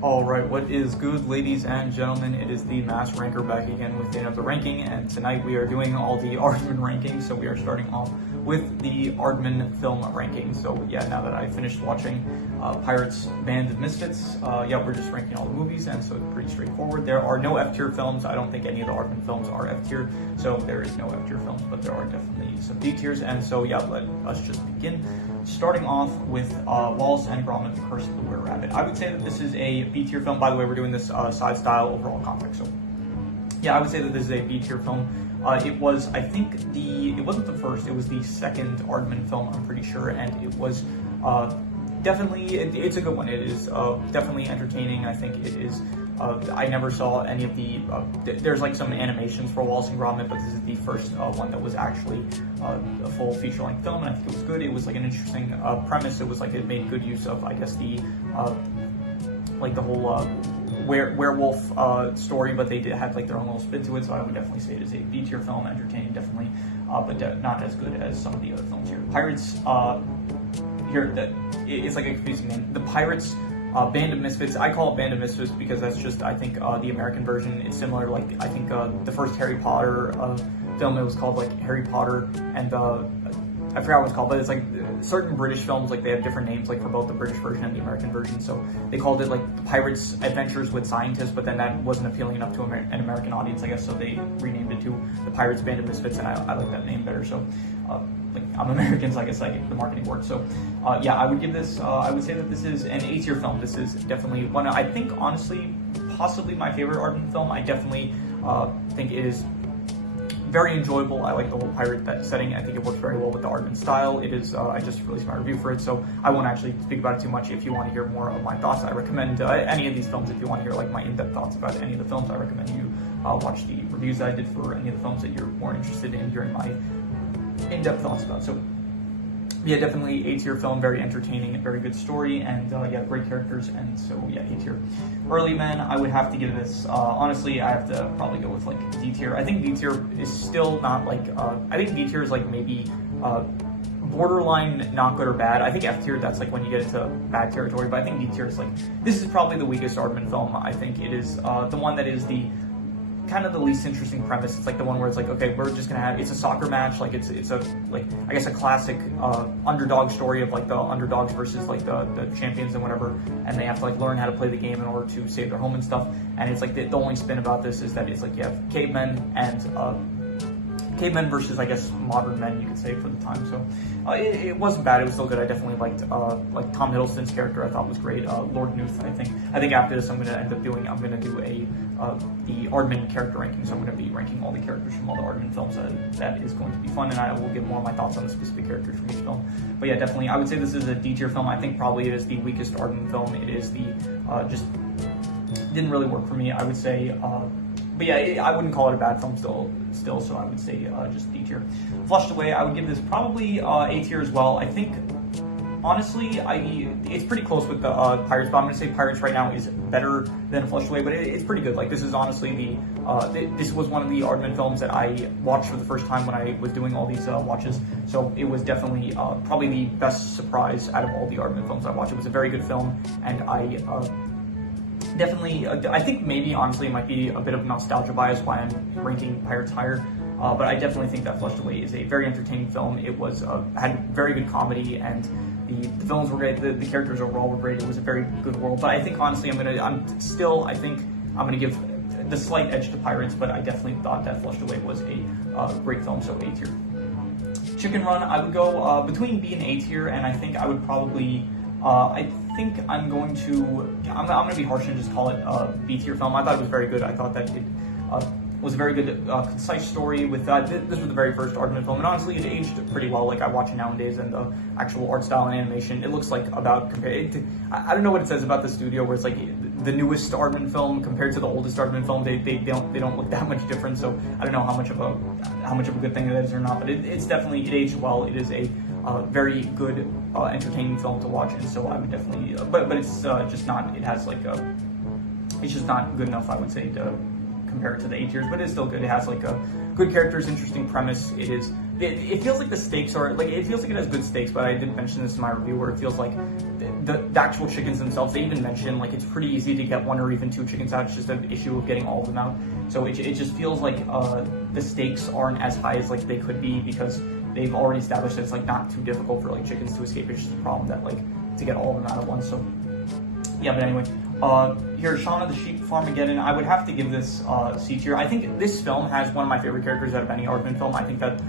Alright, what is good, ladies and gentlemen? It is the Mass Ranker back again with another ranking, and tonight we are doing all the Aardman rankings. So we are starting off with the Aardman film ranking. So yeah, now that I finished watching Pirates, Band of Misfits, we're just ranking all the movies, and so it's pretty straightforward. There are no F-tier films. I don't think any of the Aardman films are F-tier, so there is no F-tier films, but there are definitely some D-tiers, and so yeah, let us just begin. Starting off with Wallace and Gromit, The Curse of the Were-Rabbit. I would say that this is a B-tier film. By the way, we're doing this side style overall context. So yeah, I would say that this is a B-tier film. It was, I think, it wasn't the first, it was the second Aardman film, I'm pretty sure, and it was definitely, it's a good one. It is definitely entertaining. I think it is, I never saw any of the, there's like some animations for Wallace and Gromit, but this is the first one that was actually a full feature-length film, and I think it was good. It was like an interesting premise. It was like, it made good use of, I guess, the whole werewolf story, but they did have like their own little spin to it, so I would definitely say it is a B-tier film, entertaining definitely, but not as good as some of the other films here. Pirates, it's like a confusing name. The Pirates Band of Misfits, I call it Band of Misfits because that's just, I think, the American version. It's similar to, like, I think the first Harry Potter film, it was called like Harry Potter, and I forgot what it's called, but it's like certain British films, like they have different names, like for both the British version and the American version. So they called it like the Pirates Adventures with Scientists, but then that wasn't appealing enough to an American audience, I guess, so they renamed it to the Pirates Band of Misfits, and I like that name better. So like, I'm American, so I guess like the marketing works. So yeah, I would give this, I would say that this is an A-tier film. This is definitely one, I think, honestly, possibly my favorite Aardman film. I definitely think it is very enjoyable. I like the whole pirate setting. I think it works very well with the Aardman style. It is, I just released my review for it, so I won't actually speak about it too much. If you want to hear more of my thoughts, I recommend any of these films. If you want to hear like my in-depth thoughts about any of the films, I recommend you watch the reviews that I did for any of the films that you're more interested in hearing my in-depth thoughts about. So yeah, definitely A-tier film, very entertaining and very good story, and yeah, great characters, and so yeah, A-tier. Early Men, I would have to give this, honestly, I have to probably go with like D-tier. I think D-tier is still not like, I think D-tier is like maybe borderline not good or bad. I think F-tier, that's like when you get into bad territory, but I think D-tier is like, this is probably the weakest Aardman film. I think it is the one that is the kind of the least interesting premise. It's like the one where it's like, okay, we're just gonna have, it's a soccer match, like it's a, like, I guess a classic underdog story of like the underdogs versus like the champions and whatever, and they have to like learn how to play the game in order to save their home and stuff. And it's like the only spin about this is that it's like you have cavemen and cavemen versus, I guess, modern men, you could say, for the time. So it wasn't bad. It was still good. I definitely liked like Tom Hiddleston's character. I thought was great. Lord Newth, I think after this, I'm gonna do the Aardman character ranking. So I'm gonna be ranking all the characters from all the Aardman films. That is going to be fun, and I will give more of my thoughts on the specific characters from each film. But yeah, definitely, I would say this is a D-tier film. I think probably it is the weakest Aardman film. It is the just didn't really work for me, I would say. But yeah, I wouldn't call it a bad film still, so I would say just D-tier. Flushed Away, I would give this probably A-tier as well. I think, honestly, it's pretty close with the Pirates, but I'm going to say Pirates right now is better than Flushed Away, but it's pretty good. Like, this is honestly this was one of the Aardman films that I watched for the first time when I was doing all these watches, so it was definitely probably the best surprise out of all the Aardman films I watched. It was a very good film, and definitely, I think maybe, honestly, it might be a bit of nostalgia bias why I'm ranking Pirates higher, but I definitely think that Flushed Away is a very entertaining film. It was had very good comedy, and the films were great. The characters overall were great. It was a very good world. But I think, honestly, I think I'm gonna give the slight edge to Pirates, but I definitely thought that Flushed Away was a great film, so A-tier. Chicken Run, I would go between B and A-tier, and I think I would probably. I think I'm going to be harsh and just call it a B-tier film. I thought it was very good. I thought that it was a very good, concise story with this was the very first Aardman film, and honestly, it aged pretty well. Like, I watch it nowadays, and the actual art style and animation, it looks like about, compared to, I don't know what it says about the studio, where it's like the newest Aardman film compared to the oldest Aardman film, they don't look that much different, so I don't know how much of a good thing that is or not, but it's definitely, it aged well. It is a very good, entertaining film to watch, and so I would definitely, but it's just not, it has like it's just not good enough, I would say, to compare it to the A-tiers, but it's still good. It has like a good characters, interesting premise. It is it feels like the stakes are like, it feels like it has good stakes, but I did mention this in my review where it feels like the actual chickens themselves, they even mention like it's pretty easy to get 1 or even 2 chickens out. It's just an issue of getting all of them out. So it just feels like the stakes aren't as high as like they could be, because they've already established that it's like not too difficult for like chickens to escape. It's just a problem that like to get all of them out at once. So yeah, but anyway, here's Shaun of the Sheep, Farmageddon. I would have to give this C tier. I think this film has one of my favorite characters out of any Aardman film. I think that,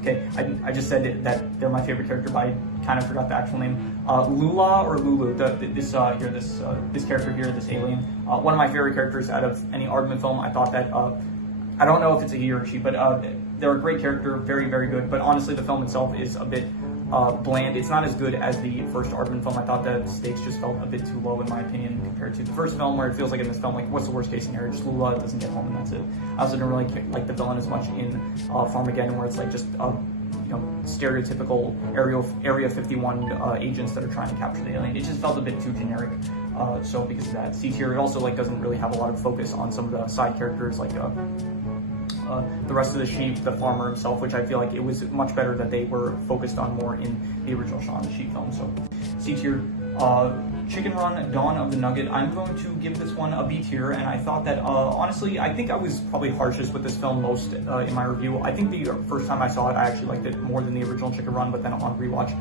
okay, I just said that they're my favorite character, but I kind of forgot the actual name. Lula or Lulu, this character here, this alien, one of my favorite characters out of any Aardman film. I thought that, I don't know if it's a he or a she, but they're a great character, very, very good. But honestly, the film itself is a bit bland. It's not as good as the first Aardman film. I thought that the stakes just felt a bit too low, in my opinion, compared to the first film, where it feels like in this film, like, what's the worst case scenario? Just Lula doesn't get home, and that's it. I also didn't really like the villain as much in Farmageddon, where it's like just stereotypical Area 51 agents that are trying to capture the alien. It just felt a bit too generic. So because of that, C tier. It also like doesn't really have a lot of focus on some of the side characters, like the rest of the sheep, the farmer himself, which I feel like it was much better that they were focused on more in the original Shaun of the Sheep film. So C tier. Chicken Run, Dawn of the Nugget. I'm going to give this one a B tier, and I thought that, honestly, I think I was probably harshest with this film most in my review. I think the first time I saw it, I actually liked it more than the original Chicken Run, but then on rewatch,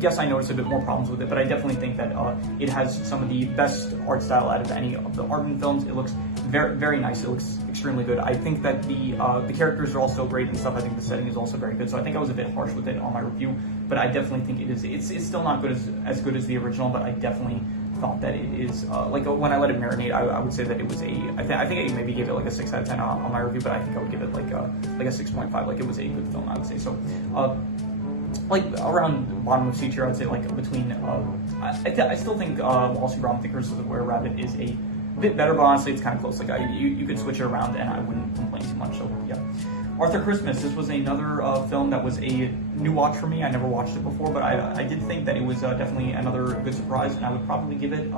yes, I noticed a bit more problems with it, but I definitely think that it has some of the best art style out of any of the Aardman films. It looks very, very nice. It looks extremely good. I think that the characters are also great and stuff. I think the setting is also very good. So I think I was a bit harsh with it on my review, but I definitely think it's still not good as good as the original, but I definitely thought that it is, like when I let it marinate, I would say that it was I think I maybe gave it like a 6 out of 10 on my review, but I think I would give it like a 6.5. Like it was a good film, I would say. So, like around bottom of C tier, I'd say like between, I still think Wallace and Gromit: The Curse of the Were-Rabbit is a bit better, but honestly it's kind of close. Like you could switch it around and I wouldn't complain too much. So yeah. Arthur Christmas, this was another film that was a new watch for me. I never watched it before, but I did think that it was definitely another good surprise, and I would probably give it,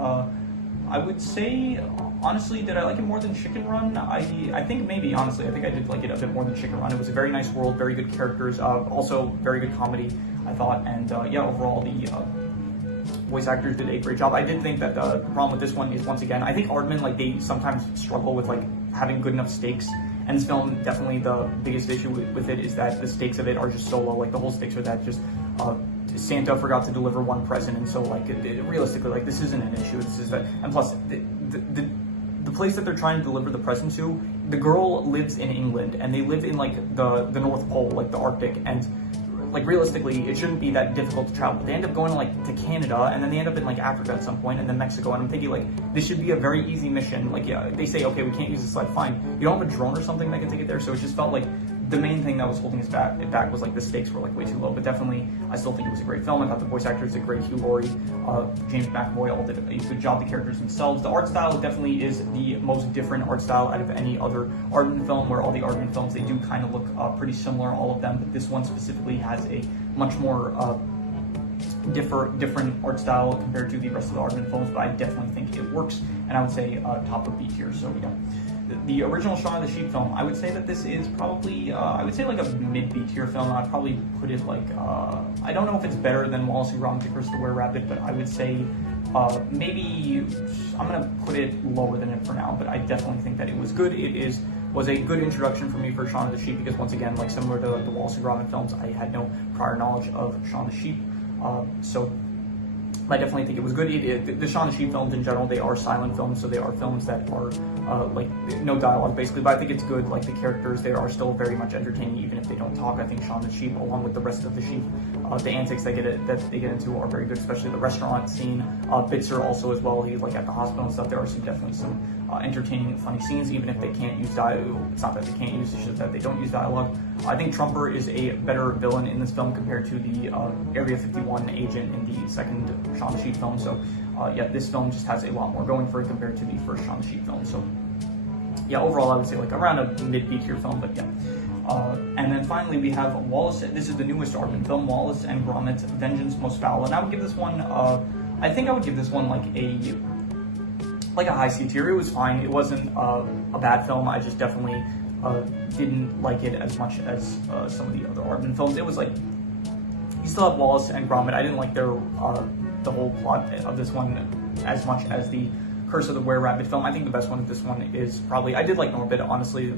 I would say, honestly, did I like it more than Chicken Run? I think maybe, honestly, I think I did like it a bit more than Chicken Run. It was a very nice world, very good characters, also very good comedy, I thought, and yeah, overall the voice actors did a great job. I did think that the problem with this one is, once again, I think Aardman, like, they sometimes struggle with like having good enough stakes. And this film, definitely the biggest issue with it is that the stakes of it are just so low. Like the whole stakes are that just Santa forgot to deliver one present, and so like realistically, like this isn't an issue. This is that, and plus the place that they're trying to deliver the present to, the girl lives in England, and they live in like the North Pole, like the Arctic, and like realistically, it shouldn't be that difficult to travel. But they end up going like to Canada, and then they end up in like Africa at some point, and then Mexico. And I'm thinking like this should be a very easy mission. Like yeah, they say okay, we can't use this slide. Fine, you don't have a drone or something that can take it there. So it just felt like the main thing that was holding us back was like the stakes were like way too low. But definitely, I still think it was a great film. I thought the voice actors did great. Hugh Laurie, James McAvoy all did a good job. The characters themselves, the art style definitely is the most different art style out of any other Aardman film. Where all the Aardman films, they do kind of look pretty similar, all of them. But this one specifically has a much more different art style compared to the rest of the Aardman films. But I definitely think it works, and I would say top of B tier. So yeah. The original Shaun of the Sheep film, I would say that this is probably, I would say like a mid-B tier film. I'd probably put it like, I don't know if it's better than Wallace and Gromit: The Curse of the Were-Rabbit, but I would say maybe, I'm going to put it lower than it for now, but I definitely think that it was good. It was a good introduction for me for Shaun of the Sheep, because once again, like similar to the Wallace and Gromit films, I had no prior knowledge of Shaun of the Sheep. So I definitely think it was good. The Shaun of the Sheep films in general, they are silent films, so they are films that are like no dialogue basically, but I think it's good. Like the characters, they are still very much entertaining even if they don't talk. I think Shaun of the Sheep, along with the rest of the sheep, the antics that they get into are very good, especially the restaurant scene. Bitzer also as well, he's like at the hospital and stuff. There are definitely some entertaining and funny scenes, even if they can't use dialogue. It's not that they can't use, it's just that they don't use dialogue. I think Trumper is a better villain in this film compared to the Area 51 agent in the second Shaun of the Sheep film. So yeah, this film just has a lot more going for it compared to the first Shaun of the Sheep film. So yeah, overall I would say like around a mid-B tier film, but yeah. And then finally we have Wallace. This is the newest Aardman film, Wallace and Gromit: Vengeance Most Foul. And I would give this one, I think I would give this one like a high C tier. It was fine. It wasn't a bad film. I just definitely didn't like it as much as some of the other Aardman films. It was like, you still have Wallace and Gromit. I didn't like the whole plot of this one as much as the Curse of the Were-Rabbit film. I think the best one of this one is probably, I did like Norbit, honestly.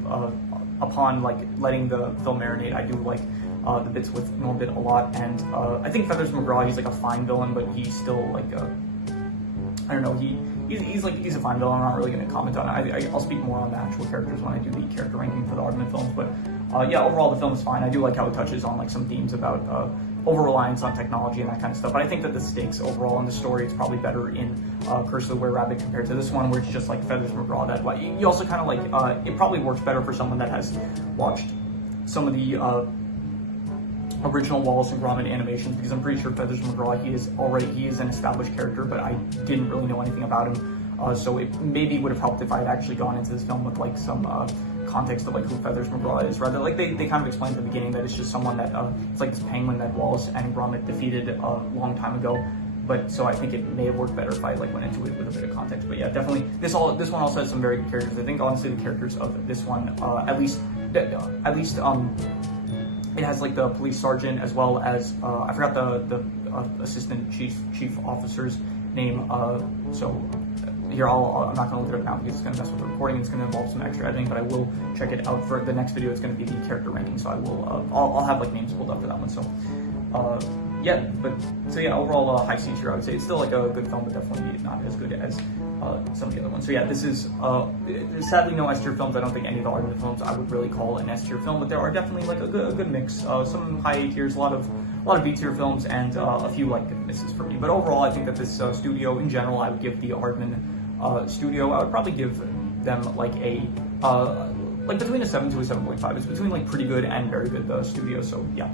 Upon like letting the film marinate, I do like the bits with Norbit a lot, and I think Feathers McGraw, he's like a fine villain, but he's still like I don't know, he's a fine villain. I'm not really going to comment on it. I'll speak more on the actual characters when I do the character ranking for the Aardman films, but yeah, overall the film is fine. I do like how it touches on like some themes about over-reliance on technology and that kind of stuff, but I think that the stakes overall in the story is probably better in Curse of the Were-Rabbit compared to this one, where it's just like Feathers McGraw. That way, you also kind of like, it probably works better for someone that has watched some of the original Wallace and Gromit animations, because I'm pretty sure Feathers McGraw, he is an established character, but I didn't really know anything about him, so it maybe would have helped if I had actually gone into this film with like some context of like who Feathers McGraw is, rather like they kind of explained at the beginning that it's just someone that it's like this penguin that Wallace and Gromit defeated a long time ago. But so I think it may have worked better if I like went into it with a bit of context. But yeah, definitely this one also has some very good characters. I think honestly the characters of this one, at least it has like the police sergeant, as well as I forgot the assistant chief officer's name. So here I'm not going to look it up now because it's going to mess with the recording. It's going to involve some extra editing, but I will check it out for the next video. It's going to be the character ranking, so I will I'll have like names pulled up for that one. So yeah, but so yeah, overall high C tier. I would say it's still like a good film, but definitely not as good as some of the other ones. So yeah, this is sadly no S tier films. I don't think any of the Aardman films I would really call an S tier film, but there are definitely like a good mix. Some high A tiers, a lot of B tier films, and a few like misses for me. But overall, I think that this studio in general, I would give the Aardman studio, I would probably give them like a like between a 7 to a 7.5. It's between like pretty good and very good, the studio. So yeah.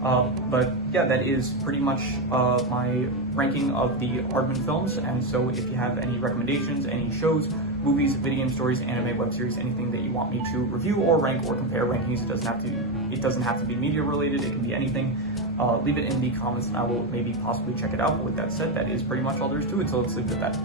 But yeah, that is pretty much my ranking of the Aardman films. And so if you have any recommendations, any shows, movies, video game stories, anime, web series, anything that you want me to review or rank or compare rankings, it doesn't have to be media related, it can be anything. Leave it in the comments and I will maybe possibly check it out. But with that said, that is pretty much all there is to it, so let's leave it at that.